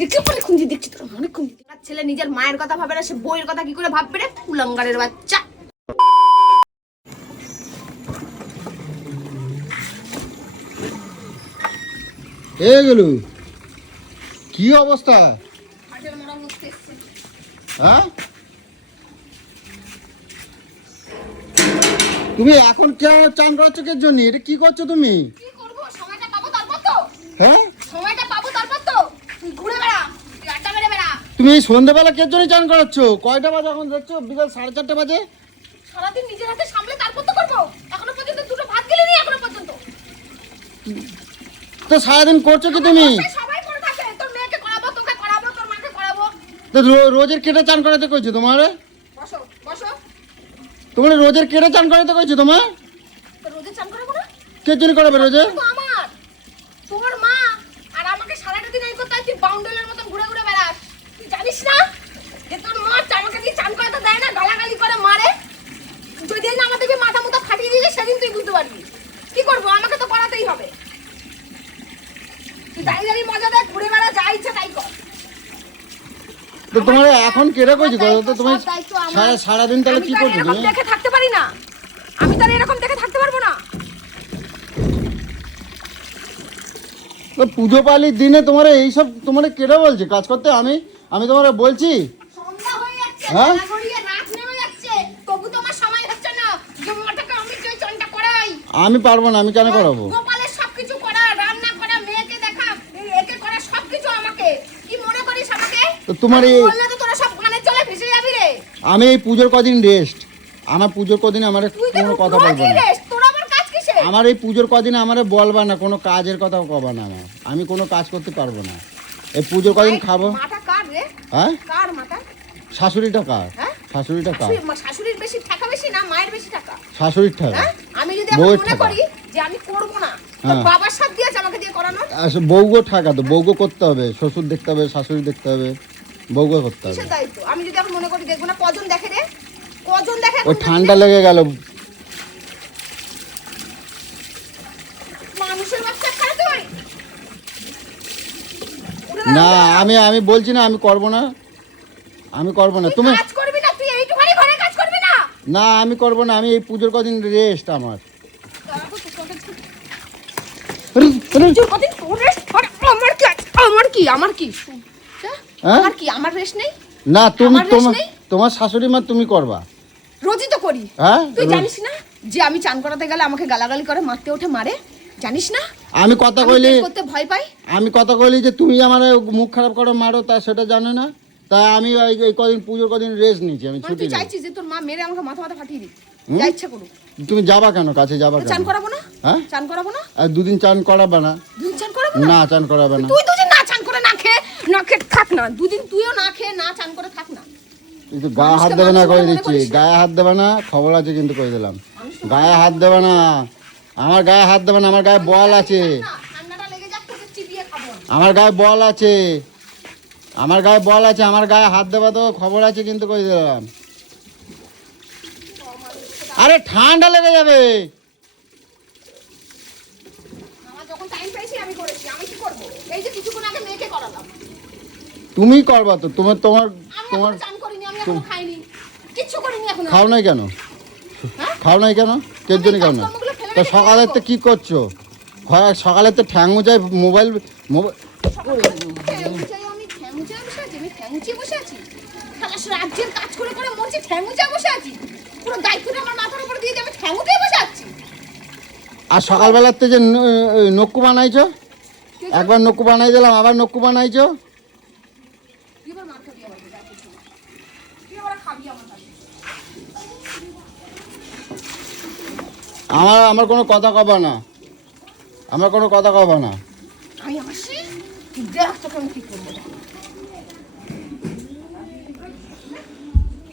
দেখতে পারে খুঁজি দেখছি তোর অনেকক্ষণ। ছেলে নিজের মায়ের কথা ভাবে না, সে বইয়ের কথা কি করে ভাববে রে কুলাঙ্গারের বাচ্চা। এগুলো কি অবস্থা? হ্যাঁ তুমি এখন কে চান করাচ্ছ কে জন্য? এটা কি করছো তুমি? কি করব, সময়টা পাবো তারপর তো। হ্যাঁ সময়টা পাবো তারপর তো। তুই ঘুরে বেড়া, তুই আড্ডা মেরে বেড়া। তুমি এই সন্ধ্যাবেলা কে জন্য চান করাচ্ছ? কয়টা বাজে এখন দেখছো? বিকাল 4:30 বাজে। সারাদিন নিজের হাতে সামলে তারপর তো করবো। এখনো পর্যন্ত দুটো ভাত গেলিনি এখনো পর্যন্ত। তো সারাদিন করছো কি তুমি? সবাই করে থাকে, তোর মেয়েকে করাবো, তোকে করাবো, তোর মাকে করাবো। তো রোজের কেটে চান করাতে কইছো তোমার? বসো বসো। তোমার রোজের কেটে চান করাতে কইছো তোমার? তো রোজে চান করাবো না? কে জন্য করাবে রোজে? তো আমার তোর মা আর আমাকে সারাটা দিন এই করতে তুই বাউন্ডারের মতন ঘুরে ঘুরে বেড়াস। তুই জানিস না যে তোর মা আমাকে দিয়ে চান করাতে দেয় না, গালাগালি করে মারে। যদি না আমাদেরকে মাথা মুথা ফাটিয়ে দিলে সেদিন তুই বুঝতে পারবি কি করবো। আমাকে তো করাতেই হবে। তুই দাঁড়িয়ে দাঁড়িয়ে মজা দেখ, ঘুরে বেড়া, যা ইচ্ছা তাই কর। তো তোমার এখন কেটে কইছো তো তুমি সারাদিন তাহলে কি করছো তুমি? দেখে থাকতে পারি না আমি, তাহলে এরকম দেখে থাকতে পারবো না। পুজো পালির দিনে তোমার এইসব তোমার কেটে বলছে কাজ করতে? আমি তোমার বলছি সন্ধ্যা হয়ে যাচ্ছে, হ্যাঁ? বেলা গড়িয়ে রাত নেমে যাচ্ছে, তবু তোমার সময় হচ্ছে না যে মাটাকে আমি যে চানটা করাই। আমি পারবো না, আমি কেন করাবো? গোপালের সবকিছু করা, রান্না করা, মেয়েকে দেখা, একে করা, সবকিছু আমাকে। কি মনে করিস আমাকে? তো তোমার এই বললে তো তোরা সব গানের জলে ভেসে যাবি রে। আমি এই পুজোর কদিন রেস্ট, আমার পুজোর কদিন আমার তুই তো কোনো কথা বলবো না। তোর আমার কাজ কিসে? আমার এই পুজোর কদিন আমারে বলবা না, কোনো কাজের কথাও কবা না। আমি কোনো কাজ করতে পারবো না। এই পুজোর কদিন খাবো। মাটা কার রে? হ্যাঁ কার মাটা? শাশুড়িটা কার? হ্যাঁ? শাশুড়িটা কার? শাশুড়ির বেশি টাকা বেশি না মায়ের বেশি টাকা? শাশুড়ির টাকা। হ্যাঁ? আমি যদি এখন বউয়ের মনে টাকা। করি যে আমি করব না, তোর হ্যাঁ। বাবার সাথ দিয়েছে আমাকে দিয়ে করানো। বউগো টাকা তো বউগো করতে হবে, শ্বশুর দেখতে হবে, শাশুড়ি দেখতে হবে, বউগো করতে হবে। কিসের দায়িত্ব? আমি যদি এখন মনে করি দেখবো না, কজন দেখে রে? কজন দেখে? ওই ঠান্ডা লেগে গেল। মানুষের বাচ্চা খারাপ তুই? না আমি বলছি না আমি করব না, আমি করব না। তুমি কাজ করবি না, তুই এইটুখানি ঘরে কাজ করবি না? না আমি করব না, আমি এই পুজোর কদিন রেস্ট আমার। কদিন তোর রেস্ট? আমার কি আমার কি হ্যাঁ? আমার কি আমার রেস্ট নেই? না তুমি আমার rest নেই? তোমার শাশুড়ি মা তুমি করবা। রোজই তো করি। হ্যাঁ তুই জানিস না যে আমি চান করাতে গেলে আমাকে গালাগালি করে, মারতে ওঠে, মারে? জানিস না আমি কথা আমি কইলি তেল করতে ভয় পাই? আমি কথা কইলি যে তুমি আমার মুখ খারাপ করো, মারো, তা সেটা জানো না। তা আমি এই কদিন পুজোর কদিন রেস্ট নিয়েছি, আমি মানে ছুটি তুই নেই। চাইছিস যে তোর মা মেরে আমাকে মাথা মাথা ফাটিয়ে দিক? যা ইচ্ছা করুক। তুমি যাবা কেন? কাছে যাবা চান কেন? করাবো না? হ্যাঁ চান করাবো না? আর দুদিন চান করাবে না? দুদিন চান করাবো না? না চান করাবে না। তুই দুদিন না চান করে না খেয়ে থাক না, দুদিন তুইও না খেয়ে না চান করে থাক না। কিন্তু গায়ে হাত দেবে না কই দিচ্ছি, গায়ে হাত দেবে না, খবর আছে কিন্তু কই দিলাম। গায়ে হাত দেবে না, আমার গায়ে হাত দেবে না, আমার গায়ে বল আছে, ঠান্ডাটা লেগে যাক, তোকে চিবিয়ে খাবো। আমার গায়ে বল আছে, আমার গায়ে বল আছে, আমার গায়ে হাত দেবে তো খবর আছে কিন্তু কই দিলাম। আরে ঠান্ডা লেগে যাবে। আমার যখন টাইম পেয়েছি আমি করেছি, আমি কি করব? এই যে কিছুক্ষণ আগে মেয়েকে করালাম। তুমি করবা তো, তোমার তোমার আমি তোমার এখনো চান করিনি, আমি এখনো খাইনি, কিচ্ছু করিনি এখনো। খাও নাই কেন? হ্যাঁ? খাও নাই কেন? কের জন্য খাও না? কাজকর্মগুলো ফেলে তো রেখে সকালে যাবো। তো কি করছো? সকালে তো ঠ্যাং উঁচায় মোবাইল মোবাইল আমি ঠ্যাঙুচায় বসে আছি? আমি ঠ্যাঙুচিয়ে বসে আছি? সারা রাজ্যের কাজ করে করে মরছি, ঠ্যাঙুচায় বসে আছি? পুরো দায়িত্বটা আমার মাথার উপর দিয়ে আমি ঠ্যাঙুচায় বসে আছি? আর সকালবেলাতে যে নক্কু বানাইছো, একবার নক্কু বানাই দিলাম, আবার নক্কু বানাইছো। তুই এবার মার খাবি আমার কাছে, তুই এবার খাবি আমার কাছে। আমার কোনো কথা কবা না, আমার কোনো কথা কবা না। আমি আসি, তুই দেখ তোকে আমি কি করবো।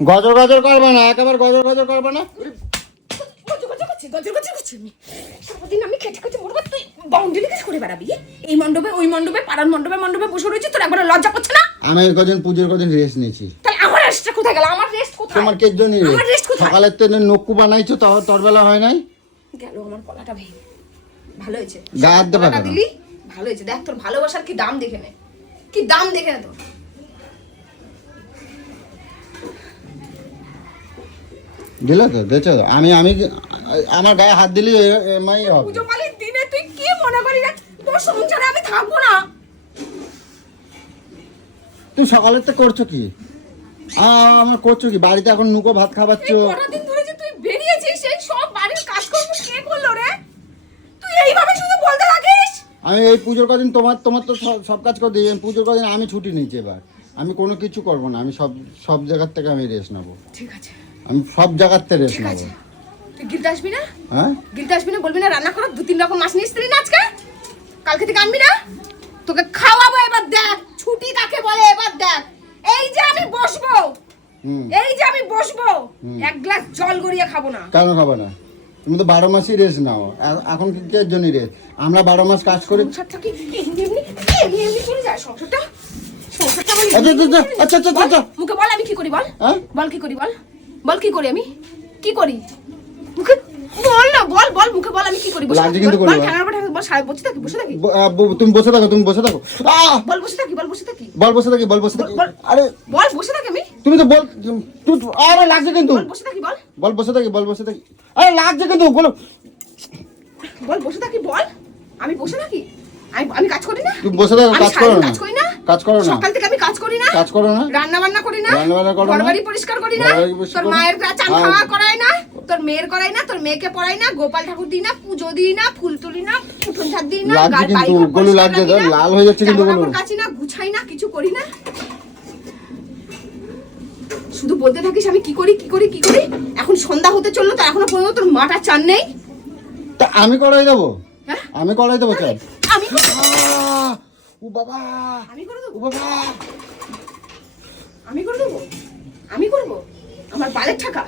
গজর গজর করবে না, একেবারে গজর গজর করবে না। সারাদিন আমি খেটে খেটে মরবো, তুই বাউন্ডারি কাজ করে বেড়াবি? এই মণ্ডপে ওই মণ্ডপে পাড়ার মণ্ডপে মণ্ডপে বসে রয়েছে, তোর একবার লজ্জা করছে না? আমি এই কদিন পুজোর কদিন রেস্ট নিয়েছি। তাহলে আমার রেস্টটা কোথায় গেল? আমার রেস্ট কোথায়? তোমার কে জন্য আমার রেস্ট কোথায়? সকালের তো নক্কু বানাইছো, তোর বেলা হয় নাই? গেল আমার কলাটা ভেঙে। ভালো হয়েছে গায়ে হাত দেবা কলাটা কেন? দিলি, ভালো হয়েছে। দেখ তোর ভালোবাসার কি দাম দেখে নে। কি দাম দেখে না তোর। দিল তো দেখছো তো? আমি আমার গায়ে হাত দিলি এমআই হবে। পুজো পালির দিনে তুই কি মনে করি না তোর সংসারে আমি থাকবো না? তুই সকালের তো করছো কি? আমার করছো কি? বাড়িতে এখন নুকো ভাত খাওয়াচ্ছ। এই কটা দিন ধরে যে তুই বেরিয়েছিস সেই সব বাড়ির কাজ করবো কে করলো রে? তুই এইভাবে শুধু বলতে থাকিস। আমি এই পুজোর কদিন তোমার তো সব কাজ করে দিই। পুজোর কদিন আমি ছুটি নিচ্ছি এবার। আমি কোনো কিছু করবো না। আমি সব জায়গার থেকে আমি রেস্ট নেবো। ঠিক আছে, আমি সব জায়গার থেকে রেস্ট ঠিক নেবো। আছে। তুই গিলতে আসবি না? হ্যাঁ, গিলতে আসবি না, বলবি না রান্না করো, 2-3 রকম মাছ নিয়ে এসছিলি না আজকে? কালকে থেকে আনবি না? তোকে খাওয়াবো এবার দেখ ছুটি কাকে বলে এবার দেখ। এই যে আমি বসবো, এই যে আমি বসবো, এক গ্লাস জল গড়িয়ে খাবো না। কেন খাবে না? তুমি তো 12 মাসই রেস্ট নাও। এখন কি এর জন্য রেস্ট? আমরা 12 মাস কাজ করি। সংসারটা কি এমনি চলে যায় সংসারটা? সংসারটা বলি আচ্ছা। মুখে বল আমি কি করি বল। হ্যাঁ? বল কি করি বল, বল কি করি আমি, কি করি মুখে বল না, বল মুখে বল আমি কি করি। বসে লাগছে থাকি, কিন্তু বল করবো। ঠান্ডার পর বল সারা বসে থাকি। তুমি বসে থাকো। বল বসে থাকি, বল বসে থাকি, বল বসে থাকি। বল। আরে বল বসে থাকি আমি, তুমি তো বল। আরে লাগছে কিন্তু। বল বসে থাকি, বল বল বসে থাকি। আরে লাগছে কিন্তু বলো। বল বসে থাকি, বল আমি বসে থাকি। আমি কাজ করি না? তুমি বসে থাকো, আমি কাজ করো না। কাজ করি না? কাজ করো না। সকাল থেকে আমি কাজ করি না? কাজ করো না। রান্না বান্না করি না? রান্না করো না। ঘরবাড়ি পরিষ্কার করি না? ঘরবাড়ি পরিষ্কার তোর করো না। মায়ের চান আর- খাওয়া করাই না? তোর মেয়ের করাই না? তোর মেয়েকে পড়াই না? গোপাল ঠাকুর দিই না? পুজো দিই না? ফুল তুলি না? উঠোন ঝাড় দিই না? লাগছে বাড়ি কিন্তু, ঘর গলু পরিষ্কার লাগছে, রাখি না? লাল হয়ে যাচ্ছে কিন্তু জামা গলু। কাপড় কাচি না? গুছাই না? কিছু করি না? শুধু বলতে থাকিস আমি কি করি। এখন সন্ধ্যা হতে চললো তো এখনো পর্যন্ত তোর মাটা চান নেই? তা আমি করাই দেবো। হ্যাঁ? আমি করাই দেবো চাই। আমি করে দেবো। ও বাবা, আমি করে দেবো। ও বাবা। আমি করে দেবো, আমি করবো। আমার বালের টাকা,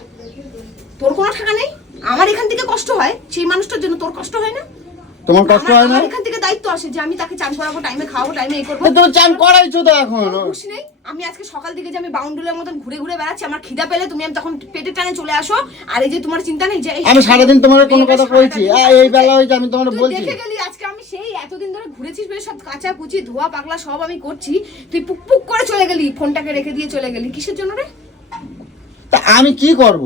তোর কোনো টাকা নেই। আমার এখান থেকে কষ্ট হয়, সেই মানুষটার জন্য তোর কষ্ট হয় না? তোমার কষ্ট হয় না? আমার এখান থেকে দায়িত্ব আসে যে আমি তাকে চান করাবো, টাইমে খাওয়াবো, টাইমে এই করবো। তুমি চান করাইছো তো এখন। খুশি নেই? আমি আজকে সকাল থেকে যে আমি বাউন্ডুলের মতন ঘুরে বেড়াচ্ছি, আমার খিদা পেলে তুমি আমি তখন পেটের টানে চলে আসো। আর এই যে তোমার চিন্তা নেই যে আমি সারাদিন তোমার কোনো কথা কইছি? এই বেলা হয়েছে আমি তোমার তুই বলছি। দেখে গেলি আজকে আমি সেই এতদিন ধরে ঘুরেছিস বেশ, সব কাঁচা কুচি ধোয়া পাগলা সব আমি করছি, তুই পুক করে চলে গেলি, ফোনটাকে রেখে দিয়ে চলে গেলি। কিসের জন্য রে? তা আমি কি করব?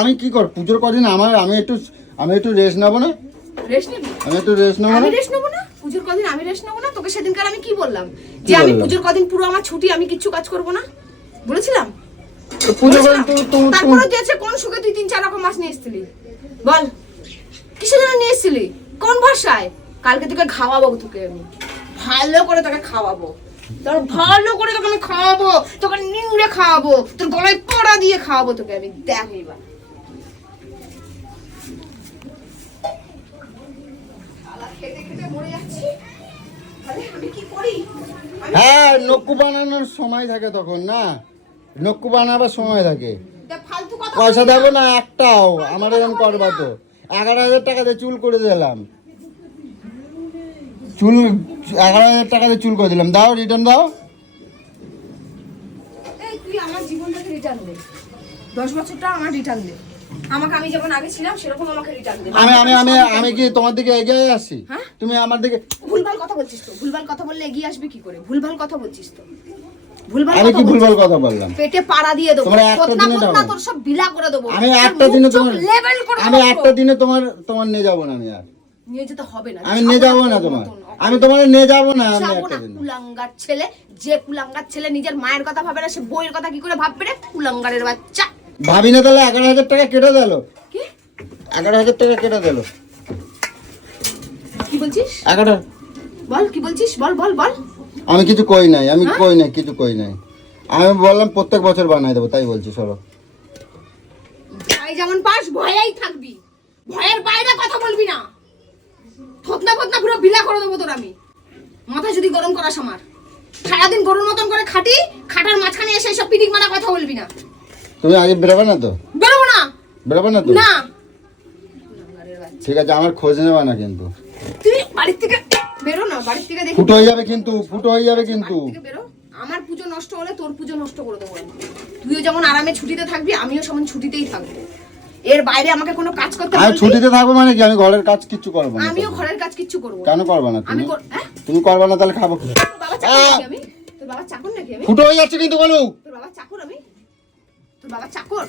আমি কি করব? পুজোর কদিন আমি একটু রেস্ট নেবো না? রেস্ট নিবি? আমি একটু রেস্ট নেবো না? আমি রেস্ট নেবো না? পুজোর কদিন আমি রেস্ট নেবো না? তোকে সেদিনকার আমি কি বললাম কি যে আমি বললাম? পুজোর কদিন পুরো আমার ছুটি, আমি কিচ্ছু কাজ করবো না বলেছিলাম? তো পুজোর কদিন তারপরে দিয়েছে কোন সুখে তুই 3-4 রকম মাছ নিয়ে এসেছিলি বল? কিসের জন্য নিয়ে এসেছিলি? কোন ভাষায়? কালকে তোকে খাওয়াবো, তোকে আমি ভালো করে তোকে খাওয়াবো, তোর ভালো করে তোকে আমি খাওয়াবো, তোকে নিংড়ে খাওয়াবো, তোর গলায় পড়া দিয়ে খাওয়াবো তোকে আমি। দেখ এবার খেতে খেতে মরে যাচ্ছি, তাহলে আমি কি করি? হ্যাঁ, নক্কু বানানোর সময় থাকে তখন না? নক্কু বানাবার সময় থাকে। ফালতু কথা পয়সা বলবি না। দেবো না একটাও। আমার এরকম করবা তো 11,000 টাকা দিয়ে চুল করে দিলাম। 11,000 টাকা দিয়ে চুল করে দিলাম। দাও, রিটার্ন দাও। এই তুই আমার জীবনটাকে রিটার্ন দে, 10 বছরটা আমার রিটার্ন দে। আমি যেমন আগে ছিলাম সেরকম আমাকে রিটার্ন দে। আমি কি তোমার দিকে এগিয়ে আসছি? হ্যাঁ? তুমি আমার দিকে। ভুলভাল কথা বলছিস তো, ভুলভাল কথা বললে এগিয়ে আসবে কি করে? ভুলভাল কথা বলছিস তো, ভুলভাল আমি কথা কি ভুলভাল বলছিস। কথা বললাম? পেটে পাড়া দিয়ে দেবো, তোমরা একটা কোতনা দিনে কোতনা যাবো। তোর সব বিলা করে দেবো। আমি তোর একটা মুখ দিনে চোখ তোমার লেভেল করে আমি দেবো। একটা দিনে তোমার নিয়ে যাবো না। আমি আর নিয়ে যেতে হবে না, আমি নিয়ে যাবো না তোমার। আমি তোমার নিয়ে যাবো না। আমি যাবো একটা না। দিনে কুলাঙ্গার ছেলে, যে কুলাঙ্গার ছেলে নিজের মায়ের কথা ভাবে না, সে বইয়ের কথা কি করে ভাববে রে? কুলাঙ্গারের বাচ্চা। ভাবি না তাহলে 11,000 টাকা কেটে দিল। কি 11,000 টাকা কেটে দিল। কি বলছিস? 11। বল কি বলছিস, বল বল বল। আমি কিছু কই নাই, কিছু কই নাই। আমি বললাম প্রত্যেক বছর বানাই দেবো, তাই বলছি। সরো। ভাই যেমন পাস ভয়েই থাকবি, ভয়ের বাইরে কথা বলবি না। থতনা ফতনা পুরো বিলা করে দেবো তোর আমি। মাথা যদি গরম করাস আমার, সারাদিন গরুর মতন করে খাটার মাঝখানে এসে সব পিটিক মারা কথা বলবি না। তুমি আগে বেরোবে না তো? বেরোবো না। বেরোবে না তো? না। ঠিক আছে, আমার খোঁজ নেবে না কিন্তু। তুই বাড়ির থেকে বেরো না, বাড়ির থেকে দেখি ফুটো হয়ে যাবে কিন্তু, ফুটো হয়ে যাবে কিন্তু। বাড়ি থেকে বেরো। আমার পুজো নষ্ট হলে তোর পুজো নষ্ট করে দেবো আমি। তুইও যেমন আরামে ছুটিতে থাকবি, আমিও সমান ছুটিতেই থাকবো। এর বাইরে আমাকে কোনো কাজ করতে আমি বলবি? ছুটিতে থাকবো মানে কি? আমি ঘরের কাজ কিচ্ছু করবো না। আমিও ঘরের কাজ কিচ্ছু করবো না। কেন করবে না আমি তুমি? হ্যাঁ? তুমি করবে না তাহলে খাবো কি? বাবা চাকরি করি আমি। নাকি আমি? ফুটো হয়ে যাচ্ছে কিন্তু বলো। তোর বাবা চাকর আমি? তোর বাবা চাকর?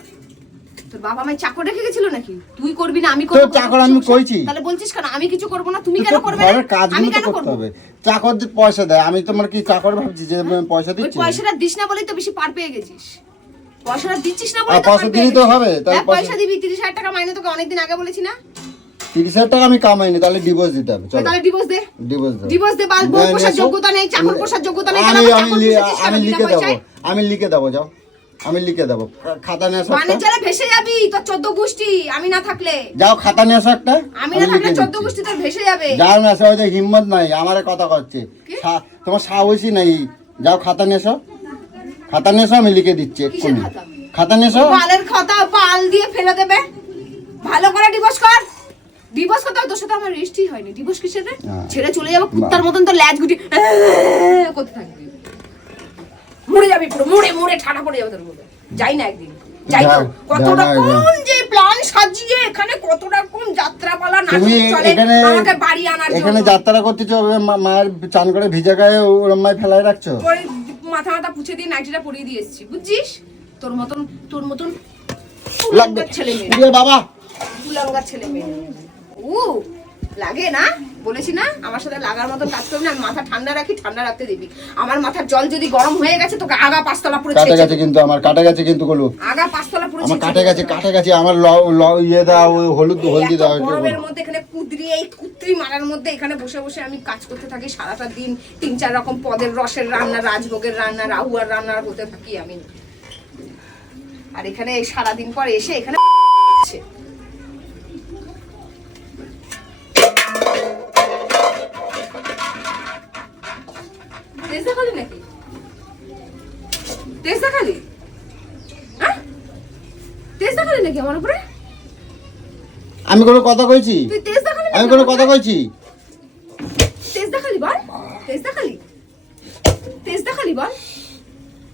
তোর বাবা আমায় চাকর রেখে গেছিল নাকি? তুই করবি না আমি করব? তোর চাকর আমি কইছি। তাহলে বলছিস কেন আমি কিছু করব না তুমি কেন করবে? ঘরের কাজগুলো আমি তো কেন করতে করব? হবে। চাকর যে পয়সা দেয়, আমি তোমার কি চাকর ভাবছি যে আমি পয়সা ওই দিচ্ছি? পয়সাটা দিস না বলেই তো বেশি পার পেয়ে গেছিস। পয়সাটা দিচ্ছিস না বলেই তো পয়সা পার দিলেই পেয়ে তো গেছিস। হবে, তাহলে হ্যাঁ, পয়সা দিবি 30,000 টাকা মাইনে তোকে অনেকদিন আগে বলেছি না? 30,000 টাকা আমি কামাইনি, তাহলে ডিভোর্স দিতে হবে। চলো তাহলে ডিভোর্স দে। ডিভোর্স দাও। ডিভোর্স দে, বাল বউ পোষার যোগ্যতা নেই, চাকর পোষার যোগ্যতা নেই, কেন চাকর পুষেছিস কেন? আমি বিনা লিখে দেবো, পয়সায়? আমি লিখে দেবো, যাও আমি লিখে দেবো। খাতা নিয়ে আসো বানের একটা। জলে ভেসে যাবি তোর 14 গোষ্ঠী আমি না থাকলে। যাও খাতা নিয়ে আসো একটা, আমি না থাকলে লিখে 14 দিচ্ছি। গোষ্ঠী তোর ভেসে যাবে। যাও না, সে হিম্মত নাই, আমারে কথা করছে। কি? তোমার সাহসই নাই। যাও খাতা নিয়ে এসো, খাতা নিয়ে এসো, আমি লিখে দিচ্ছি কিসের এক্ষুনি। খাতা? খাতা নিয়ে এসো। বালের খাতা পাল দিয়ে ফেলে দেবে। ভালো করে ডিভোর্স কর। ডিভোর্স কথা তোর সাথে আমার রেস্টই হয়নি। ডিভোর্স কিসের রে? হ্যাঁ। ছেড়ে চলে যাবো কুত্তার মতন তো ল্যাজ গুটি করতে থাকবি। মরে যাবি পুরো, মরে মরে ঠাটা পড়ে যাবে তোর মধ্যে। যাই না একদিন। যাই তো। কত যাও না, রকম যাও। যে প্ল্যান সাজিয়ে এখানে কত রকম যাত্রাপালা তুমি নাটক চলে এখানে আমাকে বাড়ি আনার এখানে জন্য। যাত্রা করতেছো, মায়ের চান করে ভিজা গায়ে ওরম মায় ফেলাই রাখছো। পরে মাথা মাথা পুছে দিয়ে নাইটিটা পরিয়ে দিয়ে এসেছি বুঝছিস? তোর মতন লাগবে ছেলে মেয়ে, দিয়ে বাবা। কুলাঙ্গার ছেলে মেয়ে। ও লাগে না? বলেছি না আমার সাথে লাগার মতন কাজ করবি না। আমি মাথা ঠান্ডা রাখি, ঠান্ডা রাখতে দিবি। আমার মাথার জল যদি গরম হয়ে গেছে তোকে আগা পাঁচতলা পুরো কাটে ছেঁচে গেছে কিন্তু, আমার কাটে গেছে কিন্তু গলু। আগা পাঁচতলা পুরো আমার ছেঁচে কাটে দেবো। গেছে, কাটে গেছে আমার ইয়ে দাও, ওই হলুদ এই হলদি এত দাও। গরমের মধ্যে এখানে কুদরিয়ে এই কুত্রি মারার মধ্যে এখানে বসে বসে আমি কাজ করতে থাকি সারাটা দিন। 3-4 রকম পদের রসের রান্না, রাজভোগের রান্না, রাহুয়ার রান্না হতে থাকি আমি। আর এখানে সারাদিন পর এসে এখানে তেজ দেখালি নাকি? তেজ দেখালি? হ্যাঁ? তেজ দেখালি নাকি আমার উপরে? আমি কোনো কথা কইছি? তুই তেজ দেখালি আমি নাকি কোনো আমার কথা উপরে? কইছি? তেজ দেখালি বল? তেজ দেখালি? তেজ দেখালি বল?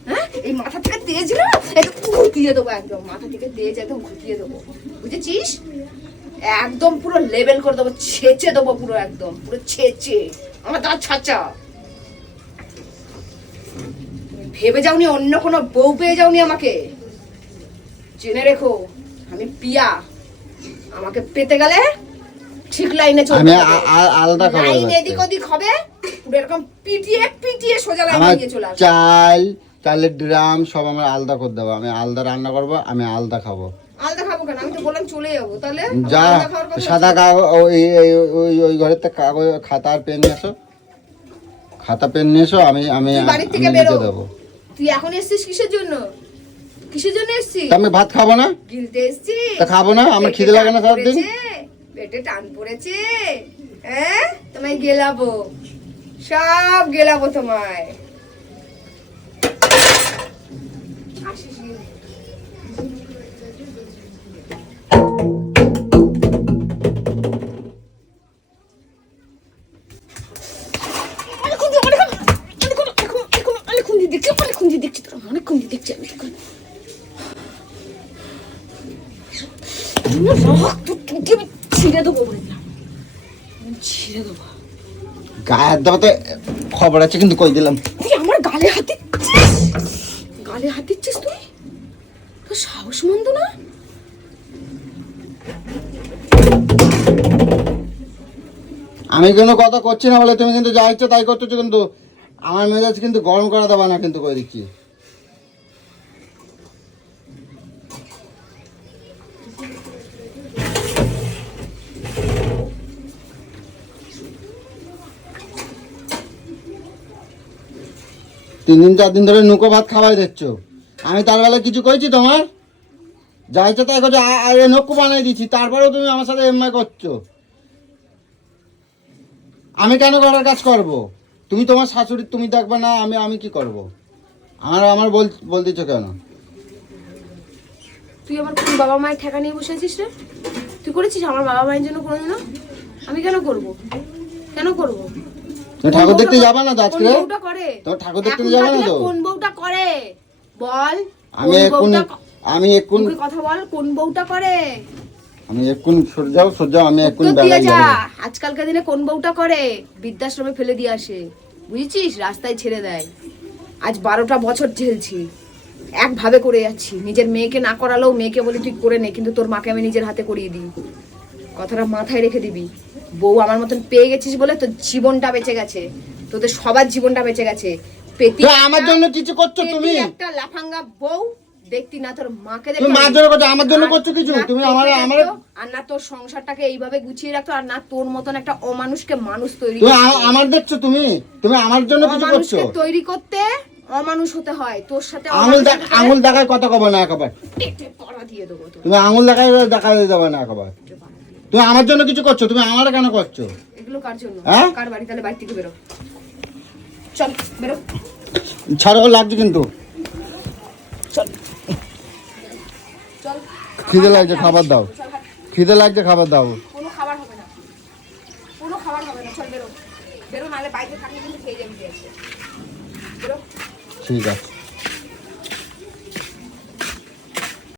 হ্যাঁ? এই মাথা থেকে তেজ না একদম ঘুটিয়ে দেবো, একদম মাথা থেকে তেজ একদম ঘুটিয়ে দেবো, বুঝেছিস? একদম পুরো লেভেল করে দেবো, ছেঁচে দেবো পুরো, একদম পুরো ছেঁচে। আমার দাঁত ছাঁচা। ভেবে যাওনি অন্য কোনো বউ পেয়ে যাওনি আমাকে, জেনে রেখো আমি পিয়া। আমাকে পেতে গেলে ঠিক লাইনে চলতে আমি হবে। আলাদা খাবার লাইন বাড়তে। এদিক ওদিক হবে পুরো এরকম পিটিয়ে পিটিয়ে সোজা লাইনে আমার নিয়ে চলে আসবে। চালের ড্রাম সব আমার আলাদা করে দেবো। আমি আলাদা রান্না করবো, আমি আলাদা খাবো। আলাদা খাবো কেন? আমি তো বললাম চলে যাবো, তাহলে যা আলাদা খাওয়ার কথা সাদা বলছি। কাগজ, ওই ঘরের থেকে কাগজ, খাতা আর পেন নিয়ে এসো। খাতা পেন নিয়ে এসো, আমি আমি তুই বাড়ির আমি থেকে লিখে বেরো। দেবো। তুই এখন এসেছিস কিসের জন্য? কিসের জন্য এসেছিস? তা আমি ভাত খাবো না? গিলতে এসেছিস? তা খাবো না? আমার পেটে খিদে লাগে না টান সারাদিন? পড়েছে? পেটে টান পড়েছে? হ্যাঁ, তোমায় গেলাবো, সব গেলাবো তোমায়। আসিস গিয়ে। ছিঁড়ে দেবো বলে দিলাম, ছিঁড়ে দেবো। গায়ে হাত দেওয়া তো খবর আছে কিন্তু, কই দিলাম। তুই আমার গালে হাত দিচ্ছিস? গালে হাত দিচ্ছিস তুই? তোর সাহস মন্দ না? আমি কোনো কথা করছি না বলে তুমি কিন্তু যা ইচ্ছে তাই করতেছো, কিন্তু আমার মেজাজ কিন্তু গরম করা দেবা না কিন্তু, কই দিচ্ছি। তিন দিন 4 দিন ধরে নুকো ভাত খাওয়াই দিচ্ছ, আমি তার বেলা কিছু কইছি তোমার? যা ইচ্ছে তাই করছো, নক্কু বানাই দিচ্ছি, তারপরেও তুমি আমার সাথে এমআই করছো। আমি কেন ঘরের কাজ করব? তুমি তোমার শাশুড়ি তুমি দেখবে না, আমি কি করব? আমার বলতেছ কেন? তুই আমার কোন বাবা মায়ের ঠেকা নিয়ে বসে আছিস রে? তুই করেছিস আমার বাবা মায়ের জন্য কোনোদিনও? আমি কেন করব? কেন করব? তুমি ঠাকুর দেখতে যাবে না তো আজকে? কোন বউটা করে? তোমার ঠাকুর দেখতে এখন যাবে না থাকলে তো? কোন বউটা করে বল? আমি এক্ষুনি তুই কথা বল, কোন বউটা করে? সরে যাও, আমি এক্ষুনি উত্তর দিয়ে বেলায় যা। যাবো। আজকালকার দিনে কোন বউটা করে? বৃদ্ধাশ্রমে ফেলে দিয়ে আসে, বুঝেছিস? রাস্তায় ছেড়ে দেয়। আজ 12টা বছর ঝেলছি, একভাবে করে যাচ্ছি। নিজের মেয়েকে না করালেও মেয়েকে বলি তুই করে নে, কিন্তু তোর মাকে আমি নিজের হাতে করিয়ে দিই। কথাটা মাথায় রেখে দিবি। বউ আমার মতন পেয়ে গেছিস বলে তোর জীবনটা বেঁচে গেছে, তোদের সবার জীবনটা বেঁচে গেছে। পেতি তো আমার জন্য কিছু করছো তুমি? একটা লাফাঙ্গা বউ দেখতি না, তোর মাকে তুমি মার জন্য করছো, আমার জন্য করছো কিছু? তুমি আমার আর না তোর সংসারটাকে এইভাবে গুছিয়ে রাখতো, আর না তোর মতন একটা অমানুষকে মানুষ তৈরি তুমি আমার দেখছো, তুমি আমার জন্য কিছু করছো? অমানুষকে তৈরি করতে অমানুষ হতে হয়। তোর সাথে আঙুল দেখায় কথা কবে না একবার। পেটে পড়া দিয়ে দেবো তোর। তুমি আঙুল দেখায় যাবে না একবার। তুমি আমার জন্য কিছু করছো, তুমি আমার কেন করছো? এগুলো কার জন্য? হ্যাঁ? কার বাড়ি? তাহলে বাড়ি থেকে বেরো, চল বেরো, ছাড়ো, লাগছে কিন্তু। চল চল। খিদে লাগছে, খাবার দাও। চল, হাট। খিদে লাগছে, খাবার দাও। কোনো খাবার হবে না, কোনো খাবার হবে না, চল বেরো বেরো, নাহলে বাইরে থাকলে কিন্তু খেয়ে যাবি। বেরো। ঠিক আছে।